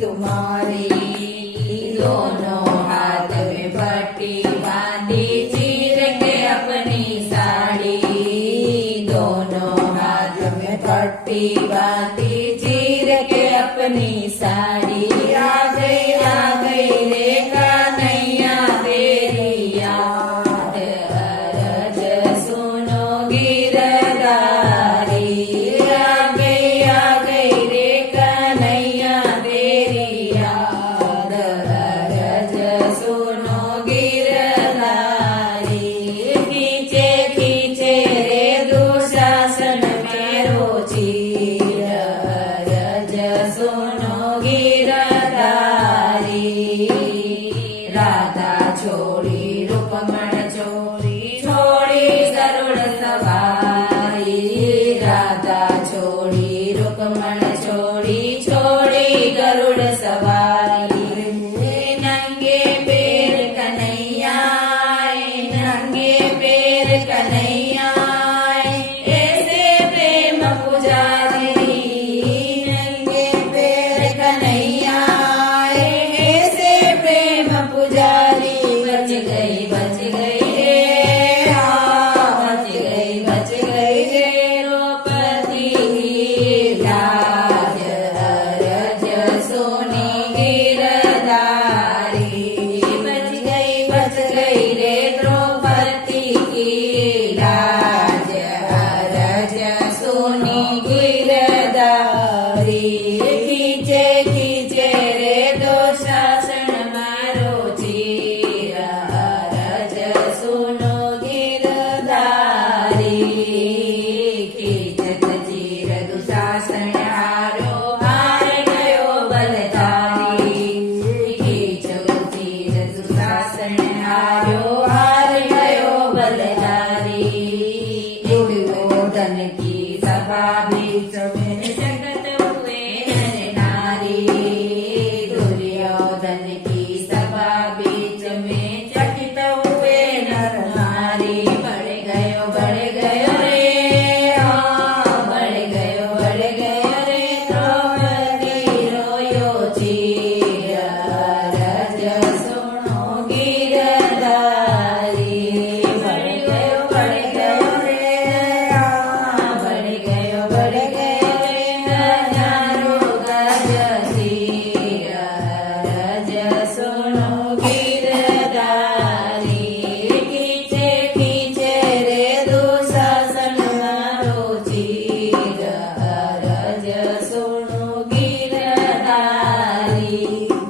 तुम्हारी। दोनों हाथ में पट्टी बांधी चीर के अपनी साड़ी। दोनों हाथ में पट्टी बांधी चीर के अपनी साड़ी। आ गई रे कन्हैया तेरी याद, अरज सुनो गिरधारी। आ गई रे कन्हैया तेरी याद, अरज सुनो गिरधारी। खींचे खींचे रे दुशासन मेरो चीर, अरज सुनो गिरधारी। राधा छोड़ी रुक्मण छोड़ी गरुड़ सवारी। राधा छोड़ी रुक्मण छोड़ी गरुड़ सवारी। नंगे पैर कन्हैया नंगे पैर कन्हैया ऐसे प्रेम पुजारी। नंगे पैर कन्हैया ऐसे प्रेम पुजारी। बच गई रे बच गई रे द्रौपदी की लाज, अरज सोनी गिरधारी। बच गई रे द्रौपदी की लाज, अरज सोनी गिरधारी। खींचे खींचे रे दुशासन मारो चीर, अरज सुनो गिरधारी। खींचत चीर दुशासन हार गयो बलधारी। खींचत चीर दुशासन हारो